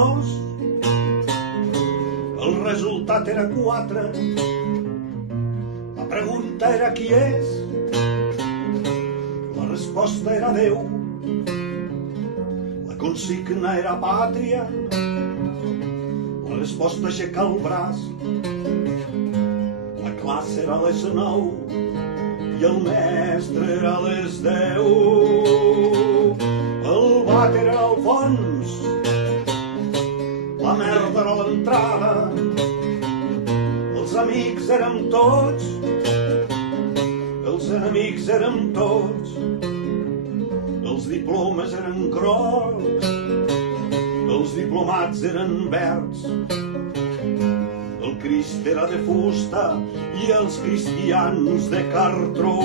dos. El resultat era 4. La pregunta era qui és. La resposta era Déu. La consigna era pàtria. La resposta aixecar el braç. La classe era a les 9 i el mestre era a les 10. El vàter era al fons, la merda era a l'entrada. Els amics érem tots, els enemics érem tots. Els diplomes eren grocs, els diplomats eren verds. El Crist era de fusta i els cristians de cartró.